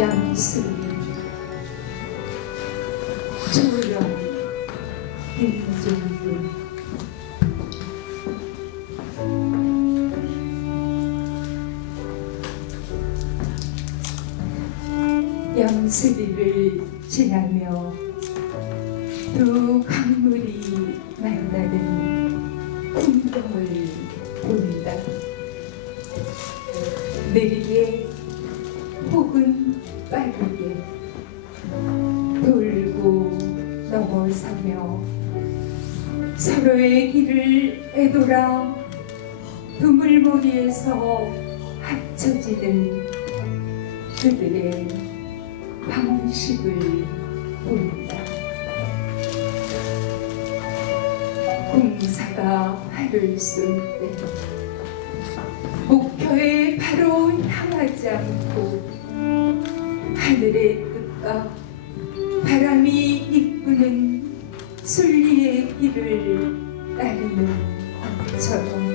양수 조령 김종근 양수리를 지나며 두 강물이 만나는 풍경을 본다. 느리게 혹은 빠르게 돌고 넘어서며 서로의 길을 애돌아 두물머리에서 합쳐지는 그들의 방식을 본다. 공사가 하를 쏠 때 목표에 바로 향하지 않고 하늘의 뜻과 바람이 이끄는 순리의 길을 따르는 것처럼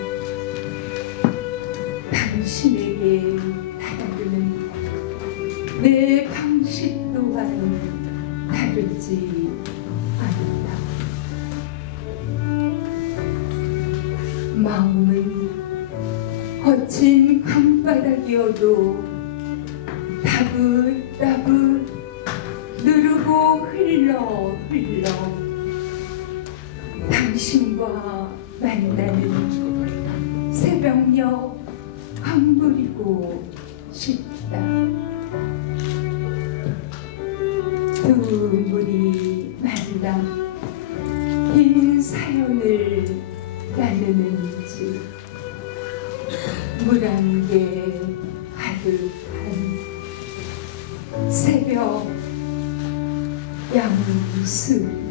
당신에게 다가르는 내 방식 또한 다르지 않다. 마음은 거친 강바닥이어도 다붓다붓 누르고 흘러 당신과 만나는 새벽녘 강물이고 싶다. 두 물이 만나 긴 사연을 나누는지 물안개 가득한 새벽 양수